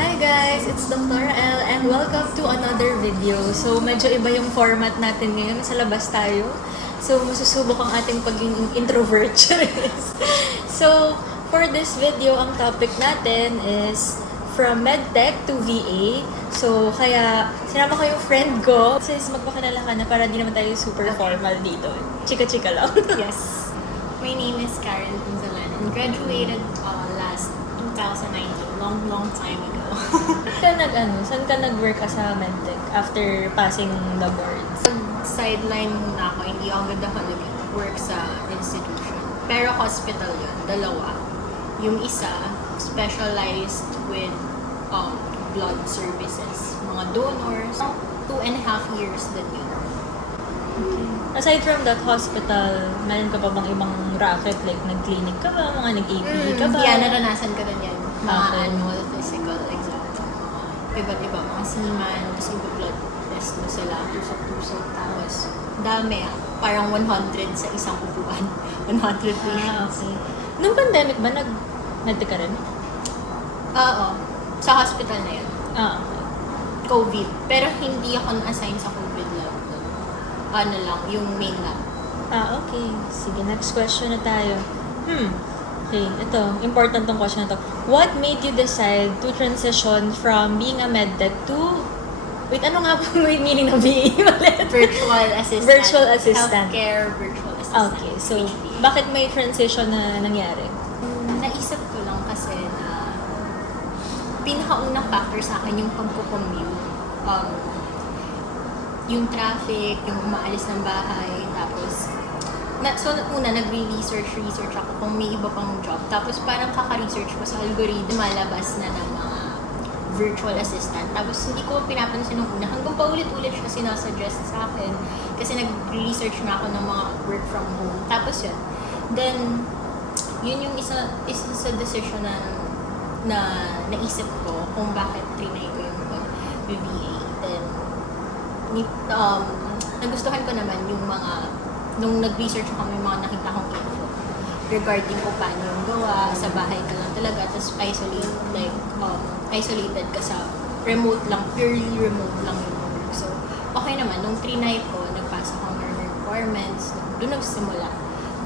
Hi guys, it's Dr. L and welcome to another video. So medyo iba yung format natin ngayon, sa labas tayo. So masusubok ang ating pagiging introvert. So for this video, ang topic natin is from medtech to VA. So kaya sinama ko yung friend ko. Since magpakilala ka na para di naman tayo super formal dito. Chika-chika lang. Yes. My name is Karen Punzalan and graduated last 2019, long time ago. Saan ka nag-work as a medtech after passing the boards? Sideline muna ako, hindi ako ganda ako nag-work sa institution. Pero hospital yun, dalawa. Yung isa, specialized with blood services, mga donors. 2.5 years din yun. Aside from that hospital, meron ka pa bang ibang racket? Like, nag-clinic ka ba? Mga nag-APE ka ba? Yeah, naranasan ko din yan. Mga Okay. annual physical exam. Iba't iba, mga seaman, tapos iba-blood test mo sila, tusok-tusok. Tapos, dami parang 100 sa isang upuan. 100 patients. Okay. Nung pandemic ba, nag-med ka rin? Oo. Sa hospital na yun. Okay. COVID. Pero hindi ako na-assign sa COVID lab. Ano lang, yung main lab. Okay. Sige, next question na tayo. Okay, ito. Important tong question na to. What made you decide to transition from being a medtech to... Wait, ano nga po yung meaning ng VA? Virtual assistant. Virtual assistant. Healthcare virtual assistant. Okay, so bakit may transition na nangyari? Naisip ko lang kasi na pinakaunang factor sa akin yung pagko-commute. Yung traffic, yung umaalis ng bahay, tapos so una nagre-research ako kung may iba pang job. Tapos parang kaka-research ko sa algorithm, malabas na ng mga virtual assistant. Tapos hindi ko pinapansin nung una. Hanggang paulit-ulit siya sinasuggest sa akin. Kasi nag-research nga ako ng mga work from home. Tapos yun. Then, yun yung isa sa decision na naisip ko kung bakit trinay ko yung VA. Then, nagustuhan ko naman yung mga nung nag-research ako may mga nakita kong info regarding kung paano yung gawa, sa bahay ka lang talaga, tapos isolated ka sa remote lang, purely remote lang yung work. So, okay naman. Nung trinay ko, nagpasa ako ng requirements, doon nagsimula.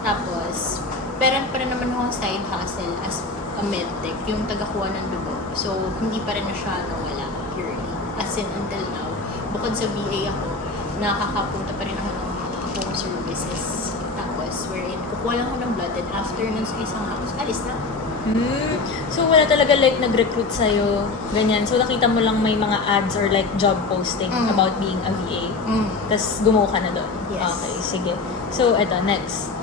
Tapos, pero naman akong side hustle as a medtech, yung tagakuha ng dugo. So, hindi pa rin na siya nawala, purely. As in, until now, bukod sa VA ako, nakakapunta pa rin ako ng mga home services. Tapos, wherein, kukuha lang ako ng blood and after nun sa isang house, alis na. So, wala talaga like nag-recruit sa'yo, ganyan. So, nakita mo lang may mga ads or like job posting about being a VA. Tapos, gumawa ka na doon. Yes. Okay, sige. So, eto, next.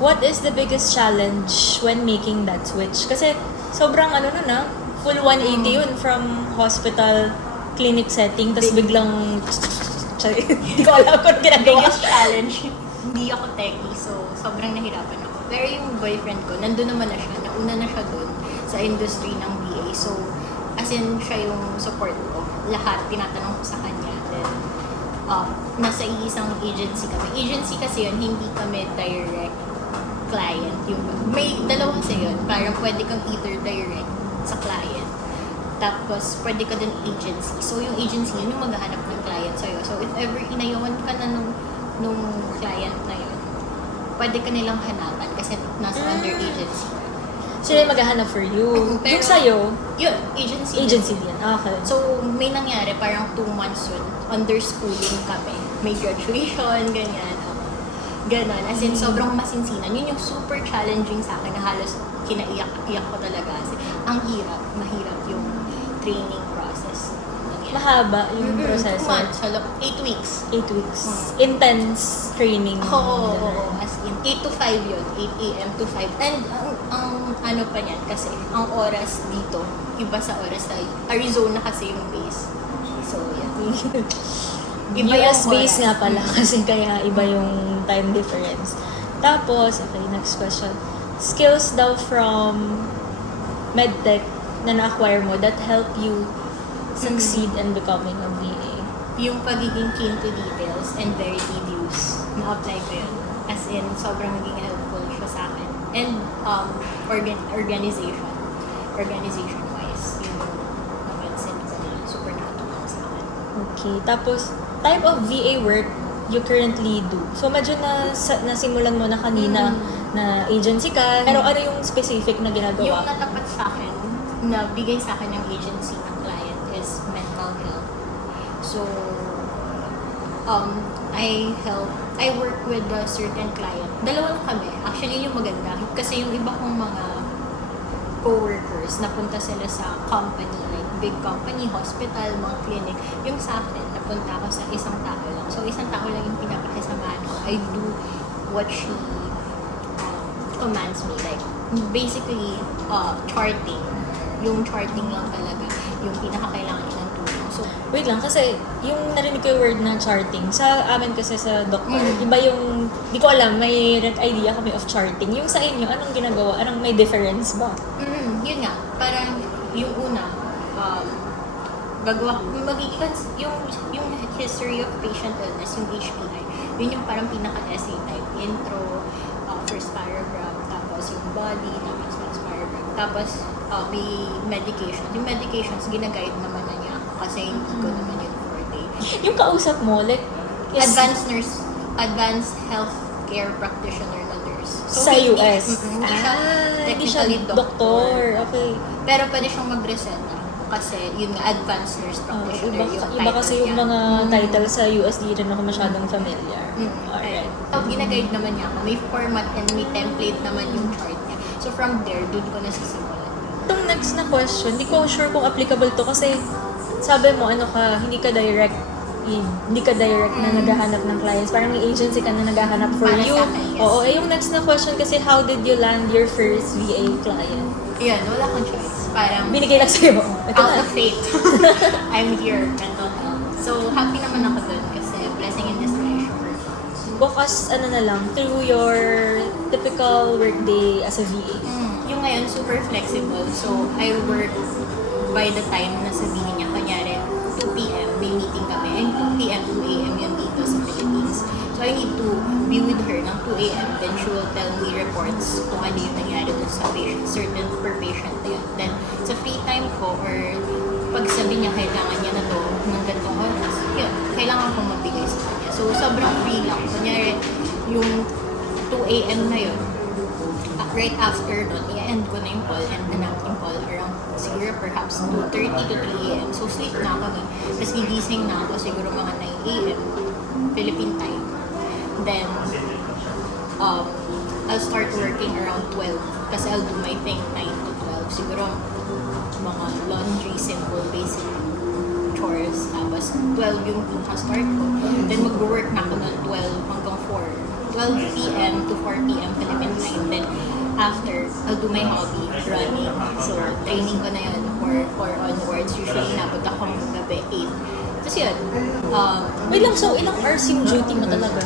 What is the biggest challenge when making that switch? Kasi, sobrang full 180 yun from hospital, clinic setting, tapos biglang... Hindi ko alam kung ginagawa. Biggest challenge, hindi ako techie, so sobrang nahirapan ako. Pero yung boyfriend ko, nandun naman na siya, nauna na siya dun sa industry ng VA. So, as in, siya yung support ko. Lahat, tinatanong ko sa kanya. Then, nasa isang agency kami. Agency kasi yun, hindi kami direct client. May dalawa kasi yun, parang pwede kang either direct sa client, tapos pwede ka din agency. So, yung agency yun yung maghahanap ng client sa'yo. So, if ever inayawan ka na nung client na yun, pwede ka nilang hanapan kasi nasa under agency. Sila yung maghahanap for you. Pero, yung sa'yo, yun, agency. agency din. Okay. So, may nangyari, parang 2 months yun, under schooling kami. May graduation, ganyan. Ganon. As in, sobrang masinsinan. Yun yung super challenging sa akin na halos kinaiyak ko talaga. Kasi ang mahirap yung training process. Mahaba yung proseso. 2 months, 8 weeks. 8 weeks. Intense training. Oo. As in, 8 to 5 yun. 8 a.m. to 5. And ang ano pa niyan, kasi ang oras dito, iba sa oras sa Arizona kasi yung base. So, yan. Iba US yung base oras. nga pala kasi kaya iba yung time difference. Tapos, okay, next question. Skills daw from medtech na na-acquire mo that help you succeed in becoming a VA? Yung pagiging keen to details and very tedious. Na-apply ko yun. As in, sobrang naging helpful siya sa akin. And organization. Organization-wise, yun yung napansin Okay. Tapos, type of VA work you currently do. So, medyo nasimulan mo na kanina na agency ka. Pero ano yung specific na Yung ginagawa? natapat sa akin, na bigay sa akin ng agency ng client is mental health. So, I work with a certain client. Dalawa lang kami. Actually, yung maganda. Kasi yung iba kong mga co-workers, napunta sila sa company, like big company, hospital, mga clinic. Yung sa akin, napunta ako sa isang tao lang. So, isang tao lang yung pinapakisamahan ko. I do what she commands me. Like, basically, charting. Yung charting lang talaga, yung pinakakailangan niya ng tulong. So, Wait lang, kasi yung narinig ko yung word na charting, sa amin kasi sa doktor, iba yung, di ko alam, may idea kami of charting. Yung sa inyo, anong ginagawa? Anong may difference ba? yun nga, parang yung una, yung history of patient illness, yung HPI, yun yung parang pinaka-essay type, intro, first paragraph, tapos yung body, tapos next paragraph, tapos may medications. Yung medications, ginaguide naman na niya ako kasi hindi ko naman yun forte. Yung kausap mo, like, is Advanced healthcare practitioner na nurse. sa hindi- US. hindi siya Hindi siya technically doktor. Okay. Pero pwede siyang mag-reseta kasi yun nga, advanced nurse practitioner Iba, yung iba title kasi yung niya. mga title sa US, di rin ako masyadong familiar. Alright. So, ginaguide naman niya ako. May format and may template naman yung chart niya. So, from there, dun ko nasisimulan. Itong next na question, di ko sure kung applicable to kasi sabi mo, hindi ka direct na naghahanap ng clients. Parang may agency ka na naghahanap for Para you. sa akin, yes. Oo, yung next na question kasi, how did you land your first VA client? Yan, wala akong choice. Parang Binigay lang sa'yo. Ito out na. of fate. I'm here, mental health. So, happy naman ako dun kasi blessing in disguise for Walk us, through your typical workday as a VA. Yung ngayon, super flexible. So, I work by the time na sabihin niya, kunyari, 2 p.m. may meeting kami. And 2 p.m., 2 a.m. yun dito sa Philippines. So, I need to be with her ng 2 a.m. Then, she will tell me reports kung ano yung nangyari dun sa patient, certain per patient na yun. Then, sa free time ko, or pag sabi niya kailangan niya na to ng gantong oras, yun, kailangan kong mabigay sa kanya. So, sobrang free lang. Kunyari, yung 2 a.m. na yun, right after nun, i-end ko na yung call and na yung call around siguro perhaps 2:30 to 3 a.m. So, sleep na ako nun. Tapos gigising na ako siguro mga 9 a.m. Philippine time. Then, I'll start working around 12 kasi I'll do my thing 9 to 12. Siguro mga laundry, simple, basic chores. Tapos 12 yung start ko. Then mag-work na ako ng 12 hanggang 12 p.m. to 4 p.m. Philippine time. Then after, I'll do my hobby, running. So, training ko na yun for onwards. Usually, napunta ko hanggang gabi 8. Tapos yun, Wait lang, so ilang hours yung duty mo talaga?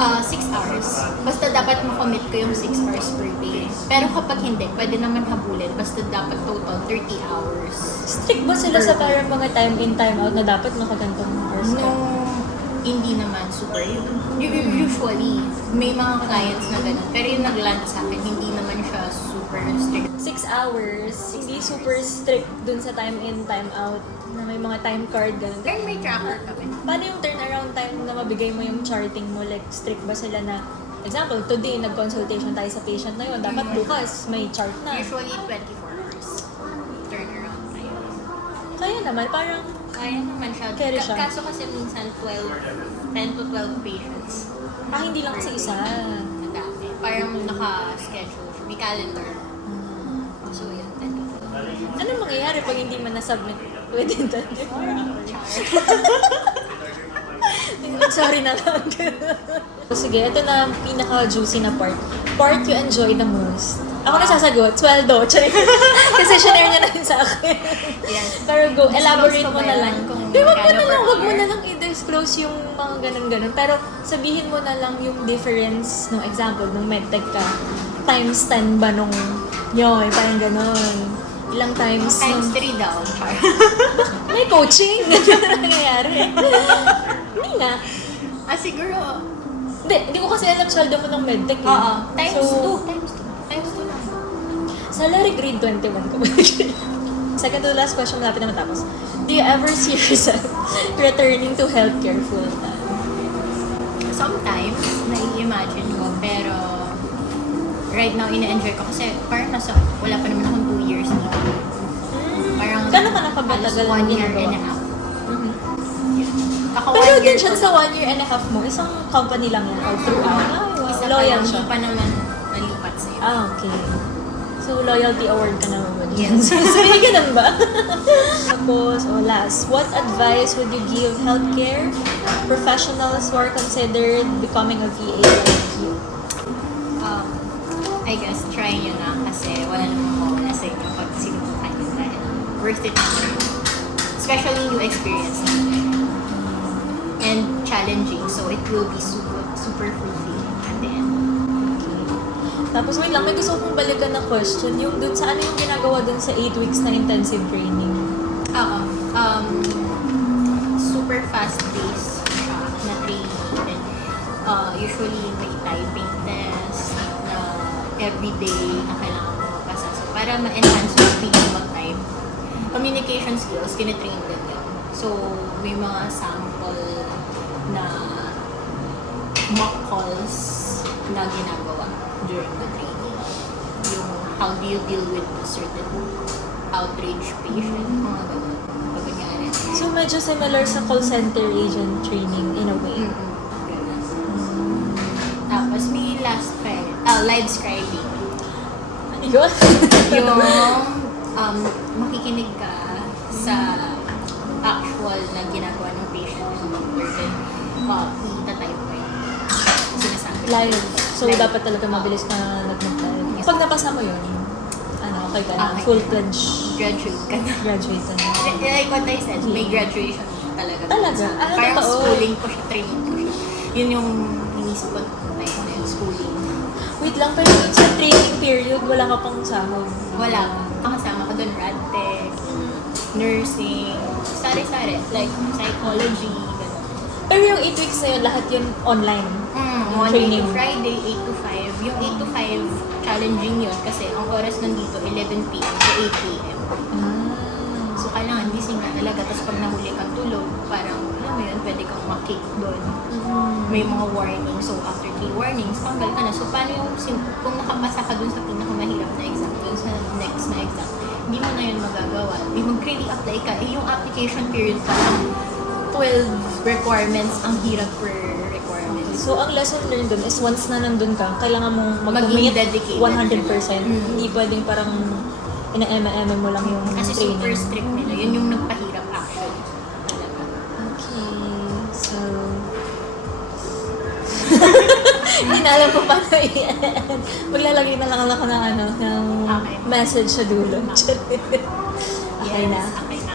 6 hours. Basta dapat makomit ko yung 6 hours per day. Pero kapag hindi, pwede naman habulin. Basta dapat total 30 hours. Strict ba sila sa parang mga time in, time out na dapat makagantong hours ka? No, hindi naman super. Usually, may mga clients na ganun. Pero yung nag-land sa akin, hindi naman siya super strict. 6 hours, hindi super strict dun sa time in, time out, na may mga time card, ganun. Then may tracker kami. Paano yung turnaround time na mabigay mo yung charting mo? Like, strict ba sila na, example, today, nag-consultation tayo sa patient na yun, dapat bukas, may chart na. Usually, 24 hours turnaround time. Kaya naman, parang, Kaya naman siya. Carry siya. Kaso kasi minsan 10 to 12 patients. hindi lang kasi isa. Madami. Parang naka-schedule. May calendar. So, yun. 10 to 12. Ano mangyayari pag hindi mo na-submit within 24 hours? Sorry na lang. Sige, ito na ang pinaka-juicy na part. Part you enjoy the most. Ako na sasagot, sweldo. Charing. Kasi shinare niya na rin sa akin. Yes. Pero go, elaborate Disclose mo ko na ba lang. yan kung Di, wag mo magkano na per lang, wag mo hour? na lang i-disclose yung mga ganun-ganun. Pero sabihin mo na lang yung difference, no example, nung medtech ka. Times 10 ba nung, yoy, parang ganun. Ilang times Times nung, 3 daw. may coaching. Ganun na nangyayari. Hindi nga. Siguro, Hindi ko kasi alam sweldo mo ng medtech. oo. Times So, 2. Times 2 lang. Salary grade 21 ka ba? second to the last question, malapit na matapos. Do you ever see yourself returning to healthcare full time? Sometimes, nai-imagine ko, pero right now, ina-enjoy ko kasi parang wala pa naman akong 2 years dito. Parang Gano'n ka na kabatagal halos 1 na year ginagawa? and a half. Mhm. Kaka Pero 1 din year siya ko sa na. 1 year and a half mo, isang company lang yan all throughout. Isa pa Loyal lang, siya. hindi pa naman nalipat sa'yo. Okay. So, loyalty award ka naman mo dyan. Yes. So, may ganun ba? Tapos, last, what advice would you give healthcare professionals who are considered becoming a VA like you? I guess, try nyo na kasi wala namang mawala sa inyo pag sinubukan nyo dahil worth it naman. Especially new experience natin. And challenging, so it will be super fulfilling at the end. Tapos, wait lang, may gusto kong balikan na question. Yung dun sa ano yung ginagawa dun sa 8 weeks na intensive training? Super fast-paced siya na training. And, usually, may typing test na everyday na kailangan mo mapasa. So, para ma-enhance yung speaking mag-type. Communication skills, kinitrain din yan. So, may mga sample na mock calls na ginagawa during the training. Yung how do you deal with a certain outrage patient, mga ganun. Pag nangyari. So, medyo similar sa call center agent training in a way. Ganun. Tapos may last live scribing. Yun? Yung makikinig ka sa actual na ginagawa ng patient and doctor, then ita-type mo yung sinasabi. Live. So, Live. dapat talaga mabilis ka nag-type. Pag napasa mo yun, okay ka na. Okay. Full-fledged Graduate ka na. graduate ka na. Like what I said, may graduation talaga. Talaga? Ah, Parang totoo. schooling ko siya, training ko siya. Yun yung inisip ko na yun, schooling. Wait lang, pero dun sa training period, wala ka pang sahod. Wala. Ang kasama ko doon, radtech, nursing, sari-sari, like psychology, gano'n. Pero yung 8 weeks na yun, lahat yun online. Monday Training. to Friday, 8 to 5. Yung 8 to 5, challenging yun kasi ang oras nandito, 11 p.m. to 8 p.m. So, kailangan gising na talaga. Tapos pag nahuli kang tulog, parang, alam mo yun, pwede kang makik doon. May mga warnings. So, after 3 warnings, tanggal ka na. So, paano yung, kung nakapasa ka dun sa pinakamahirap na exam, dun sa next na exam, hindi mo na yun magagawa. Di mag-really-apply ka. Eh, yung application period pa lang, 12 requirements, ang hirap per requirements. So, ang lesson learned dun is once na nandun ka, kailangan mong Maging mag-commit dedicated. 100%. Hindi pwedeng parang ina-MM mo lang yung Kasi training. super strict nila. Yun yung nagpahirap actually. Talaga. Okay, so... Hindi na alam kung paano i-end. Maglalagay na lang ako ng, ng Okay. message sa dulo. Okay na. Okay